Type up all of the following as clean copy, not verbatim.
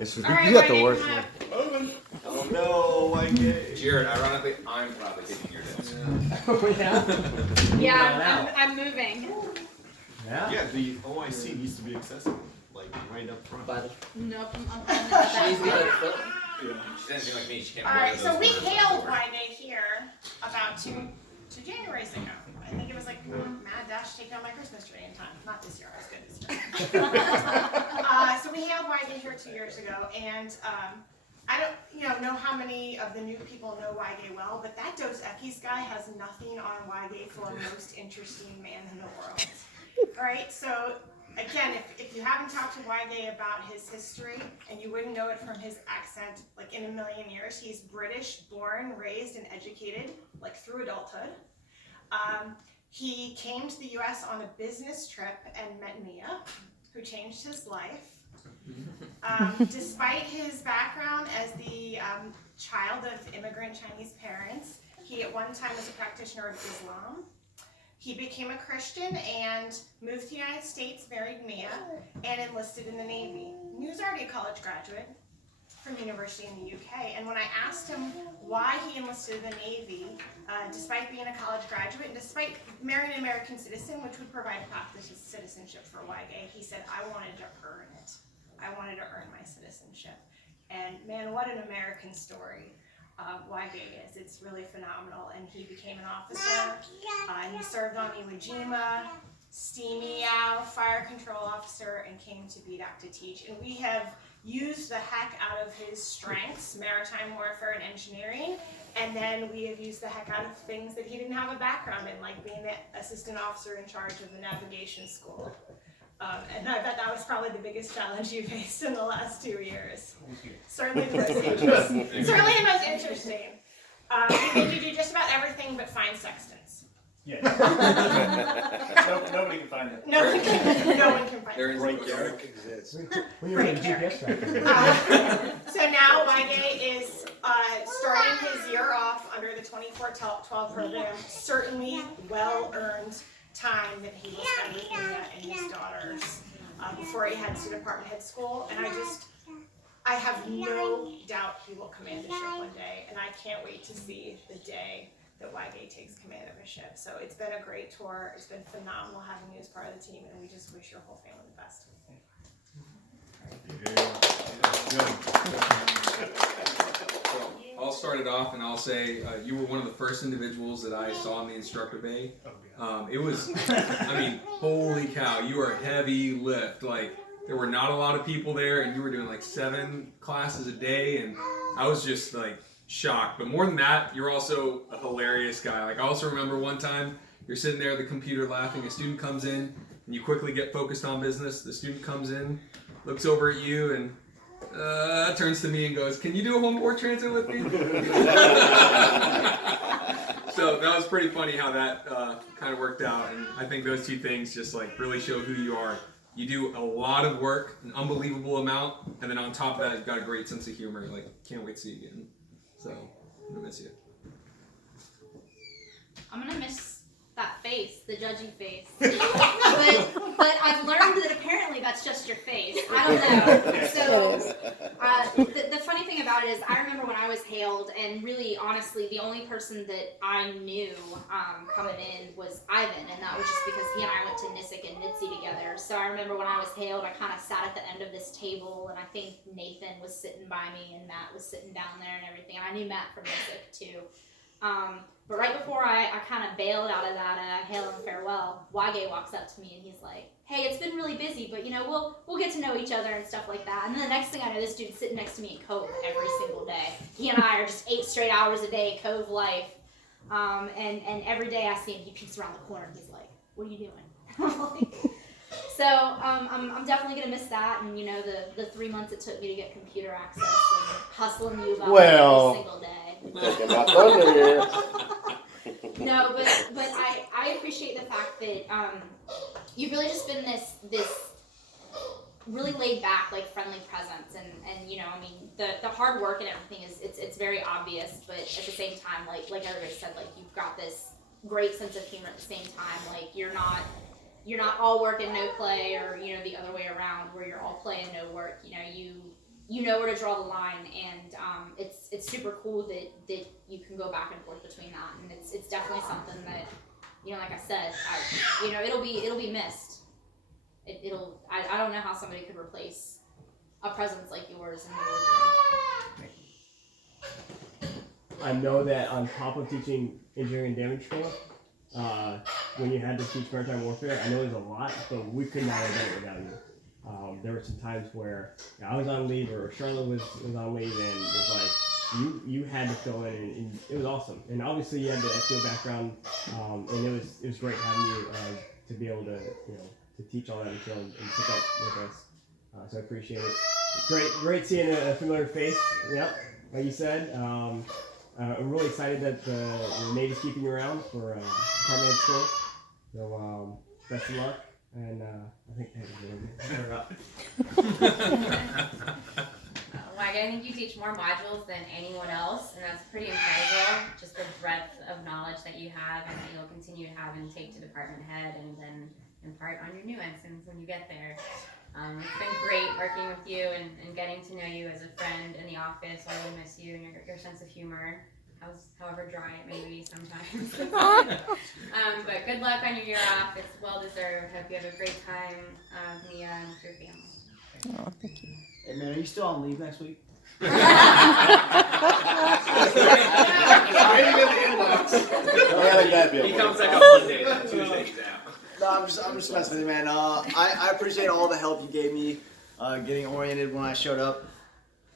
It's, you All right, got the Whitey, worst come one. up. Moving. Oh no, I get. Jared, ironically, I'm probably taking your desk. Yeah, I'm moving. Yeah? Yeah, the OIC needs to be accessible, like right up front. Nope, I'm She's the other foot. She doesn't seem like me. She can't. All right, weather so those we words hailed before. Wygate here about two Januaries ago. I think it was like mad dash to take down my Christmas tree in time. Not this year, I was good this year. So we hailed Wygate here 2 years ago, and I don't know how many of the new people know Wygate well, but that Dos Equis guy has nothing on Wygate for most interesting man in the world. Right? So again, if you haven't talked to Wygate about his history, and you wouldn't know it from his accent, like in a million years, he's British, born, raised, and educated, like through adulthood. He came to the US on a business trip and met Mia, who changed his life. Despite his background as the child of immigrant Chinese parents, he at one time was a practitioner of Islam. He became a Christian and moved to the United States, married Mia, and enlisted in the Navy. He was already a college graduate from university in the UK, and when I asked him why he enlisted in the Navy, despite being a college graduate and despite marrying an American citizen, which would provide a path to citizenship for Wygate, he said, I wanted to earn it. I wanted to earn my citizenship. And man, what an American story Wygate is. It's really phenomenal. And he became an officer. He served on Iwo Jima, Steamy Ow, fire control officer, and came to BDOC to teach. And we have used the heck out of his strengths, maritime warfare and engineering, and then we have used the heck out of things that he didn't have a background in, like being the assistant officer in charge of the navigation school. And I bet that was probably the biggest challenge you faced in the last 2 years. Certainly the most interesting. We made you do just about everything but find sextants. Yeah. Nobody can find it. No one can find There it. is Right, no Garrick exists. We were in GPS tracking. So now Wygate is starting his year off under the 24-12 program. Certainly well-earned time that he will spend with Mia and his daughters before he heads to department head school. And I have no doubt he will command a ship one day. And I can't wait to see the day that Wygate takes command of a ship. So it's been a great tour. It's been phenomenal having you as part of the team. And we just wish your whole family the best. I'll start it off and I'll say you were one of the first individuals that I saw in the instructor bay. It was, I mean, holy cow, you are a heavy lift. Like, there were not a lot of people there and you were doing like 7 classes a day, and I was just like shocked. But more than that, you're also a hilarious guy. Like, I also remember one time you're sitting there at the computer laughing, a student comes in and you quickly get focused on business. The student comes in, looks over at you, and turns to me and goes, "Can you do a home board transit with me?" So that was pretty funny how that kind of worked out, and I think those two things just like really show who you are. You do a lot of work, an unbelievable amount, and then on top of that, you've got a great sense of humor. Like, can't wait to see you again. So, I'm gonna miss you. I'm gonna miss that face, the judgy face. but I've learned that apparently that's just your face. I don't know. So the funny thing about it is, I remember when I was hailed, and really, honestly, the only person that I knew coming in was Ivan, and that was just because he and I went to Nissick and NITSE together. So I remember when I was hailed, I kind of sat at the end of this table, and I think Nathan was sitting by me, and Matt was sitting down there and everything. And I knew Matt from Nissick too. But right before I kind of bailed out of that hail and farewell, Wygate walks up to me and he's like, "Hey, it's been really busy, but we'll get to know each other and stuff like that." And then the next thing I know, this dude's sitting next to me in Cove every single day. He and I are just 8 straight hours a day, Cove life. And every day I see him, he peeks around the corner and he's like, "What are you doing?" So I'm definitely gonna miss that, and the 3 months it took me to get computer access and hustling you about every single day. No, but I appreciate the fact that you've really just been this really laid back, like friendly presence, and I mean the hard work and everything it's very obvious, but at the same time, like everybody said, like you've got this great sense of humor at the same time. Like you're not all work and no play, or the other way around where you're all play and no work. you know where to draw the line, and it's super cool that you can go back and forth between that, and it's definitely something that, like I said, it'll be missed. I don't know how somebody could replace a presence like yours in the wardroom. I know that on top of teaching engineering and damage control, when you had to teach maritime warfare, I know it was a lot, but we could not have done it without you. There were some times where I was on leave or Charlotte was on leave, and it was like you had to fill in, and it was awesome. And obviously you had the FTO background, and it was great having you to be able to to teach all that material and pick up with us. So I appreciate it. Great seeing a familiar face. Yep, like you said. I'm really excited that the Navy's keeping you around for Department Head School. So best of luck, and I think I think you teach more modules than anyone else, and that's pretty incredible. Just the breadth of knowledge that you have, and that you'll continue to have and take to department head, and then impart on your new ensigns when you get there. It's been great working with you and getting to know you as a friend in the office. I really miss you and your sense of humor, however dry it may be sometimes. But good luck on your year off. It's well deserved. Hope you have a great time with Mia and with your family. Oh, thank you. Hey man, are you still on leave next week? Waiting in the inbox. He comes back on Monday, and then Tuesday he's out. No, I'm just messing with you, man. I appreciate all the help you gave me getting oriented when I showed up,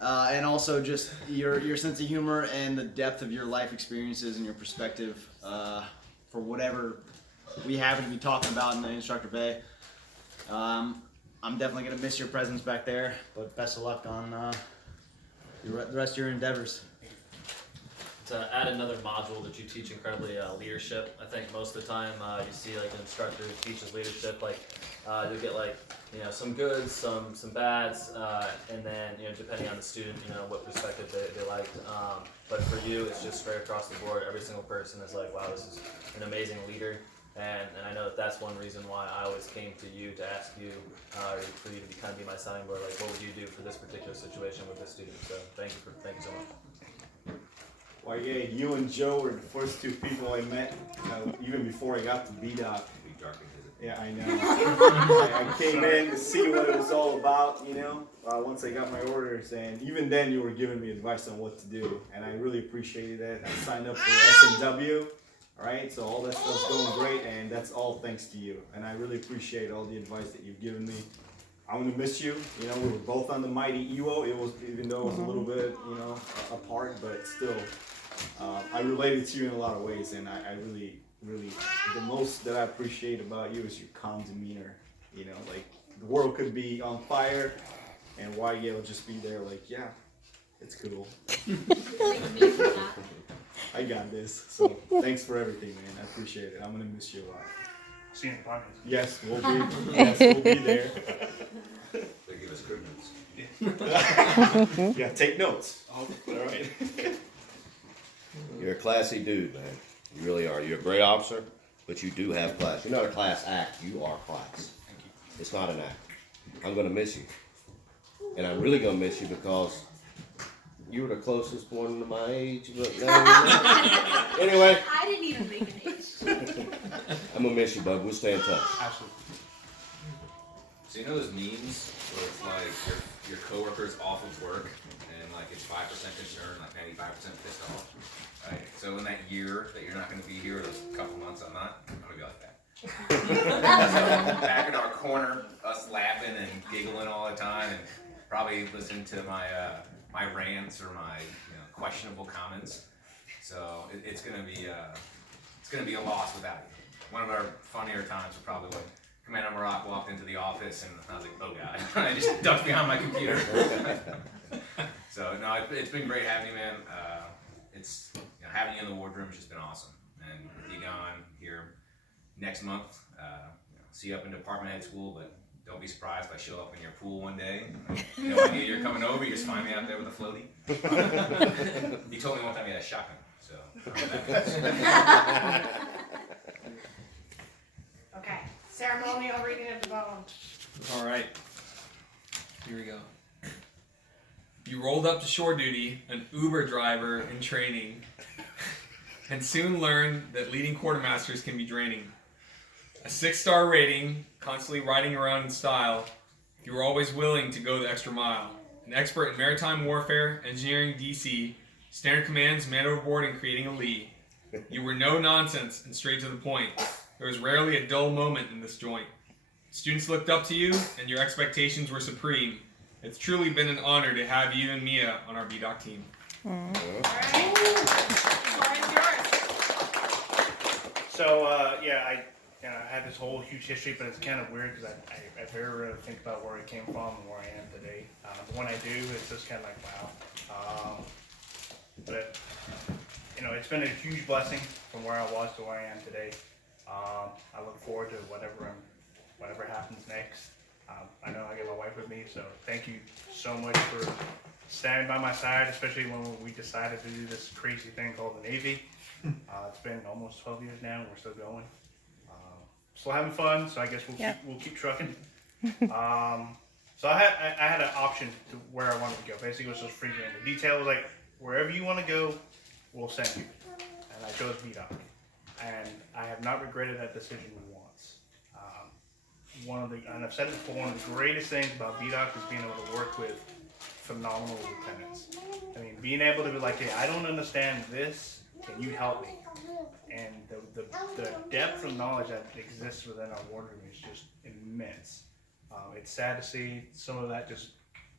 and also just your sense of humor and the depth of your life experiences and your perspective for whatever we happen to be talking about in the instructor bay. I'm definitely gonna miss your presence back there, but best of luck on the rest of your endeavors. To add another module that you teach incredibly, leadership. I think most of the time you see like an instructor who teaches leadership, like you'll get like some goods, some bads, and then depending on the student, what perspective they liked. But for you, it's just straight across the board. Every single person is like, wow, this is an amazing leader. And I know that's one reason why I always came to you to ask you, for you to kind of be my sounding board. Like, what would you do for this particular situation with this student? So thank you so much. Well, yeah, you and Joe were the first two people I met, even before I got to BDOC. Yeah, I know. I came in to see what it was all about, once I got my orders, and even then you were giving me advice on what to do, and I really appreciated that. I signed up for SMW, all right, so all that stuff's going great, and that's all thanks to you, and I really appreciate all the advice that you've given me. I'm gonna miss you. We were both on the mighty Ewo. It was, even though it was a little bit, apart, but still, I related to you in a lot of ways, and I really, the most that I appreciate about you is your calm demeanor. Like the world could be on fire, and YA will just be there, like, yeah, it's cool. I got this. So thanks for everything, man. I appreciate it. I'm gonna miss you a lot. See you in the podcast. Yes, we'll be there. They give us good notes. Yeah, take notes. All right. You're a classy dude, man. You really are. You're a great officer, but you do have class. You're not a class act. You are class. Thank you. It's not an act. I'm going to miss you. And I'm really going to miss you because you were the closest one to my age. But anyway. I didn't even make an age. I'm going to miss you, bud. We'll stay in touch. Absolutely. So those memes where it's like your coworker's off of work and like it's 5% concerned, like 95% pissed off. Right? So in that year that you're not going to be here, those couple months I'm going to be like that. So back in our corner, us laughing and giggling all the time, and probably listening to my rants or my questionable comments. So it's going to be a loss without you. One of our funnier times was probably when Commander Maroc walked into the office and I was like, oh god. I just ducked behind my computer. So no, it's been great having you, man. It's having you in the wardroom has just been awesome. And with you gone here next month, see you up in department head school, but don't be surprised if I show up in your pool one day. No idea you're coming over, you just find me out there with a floaty. You told me one time you had a shotgun, so. Okay, ceremonial reading of the bone. All right, here we go. You rolled up to shore duty, an Uber driver in training, and soon learned that leading quartermasters can be draining. A 6-star rating, constantly riding around in style, you were always willing to go the extra mile. An expert in maritime warfare, engineering DC, standard commands, man overboard, and creating a lee. You were no nonsense and straight to the point. There was rarely a dull moment in this joint. Students looked up to you, and your expectations were supreme. It's truly been an honor to have you and Mia on our BDOC team. Alright. Floor is yours. So I had this whole huge history, but it's kind of weird because I very rarely think about where I came from and where I am today. But when I do, it's just kind of like wow. But it's been a huge blessing from where I was to where I am today. I look forward to whatever happens next. I know I get my wife with me, so thank you so much for standing by my side, especially when we decided to do this crazy thing called the Navy. It's been almost 12 years now, and we're still going. Still having fun, so I guess we'll keep trucking. So I had an option to where I wanted to go. Basically, it was just free game. The detail was like, wherever you want to go, we'll send you. And I chose BDOC. And I have not regretted that decision once. And I've said it before, one of the greatest things about BDOC is being able to work with phenomenal lieutenants. I mean, being able to be like, hey, I don't understand this, can you help me? And the depth of knowledge that exists within our wardroom is just immense. It's sad to see some of that just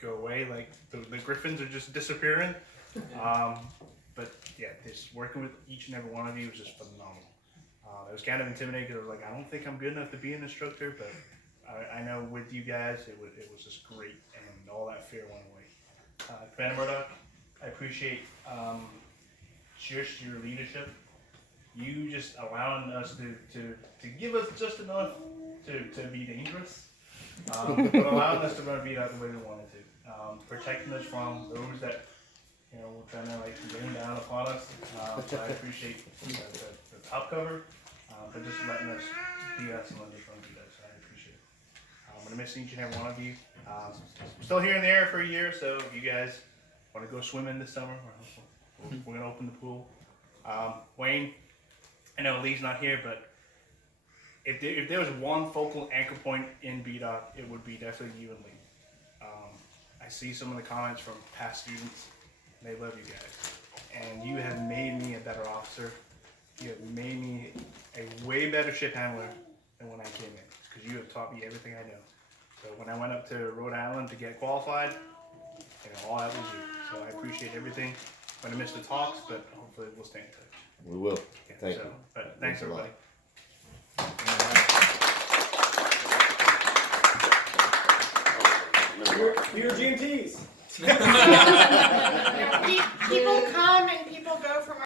go away, like the Griffins are just disappearing. But yeah, just working with each and every one of you was just phenomenal. It was kind of intimidating because I was like, I don't think I'm good enough to be an instructor, but I know with you guys, it was just great, and all that fear went away. Commander Murdoch, I appreciate just your leadership. You just allowing us to give us just enough to be dangerous, but allowing us to run BDOC the way we wanted to. Protecting us from those that were trying to rain down upon us. So I appreciate the top cover, for just letting us be us and letting us run BDOC. So I appreciate it. I'm gonna miss each and every one of you. I'm still here in the air for a year, so if you guys want to go swimming this summer, we're gonna open the pool. Wayne, I know Lee's not here, but if there was one focal anchor point in BDOC, it would be definitely you and Lee. I see some of the comments from past students. They love you guys, and you have made me a better officer. You have made me a way better ship handler than when I came in, because you have taught me everything I know. So when I went up to Rhode Island to get qualified, all that was you. So I appreciate everything. I'm gonna miss the talks, but hopefully we'll stay in touch. We will. Thank you. But thanks everybody. Your GMTs. People come and people go from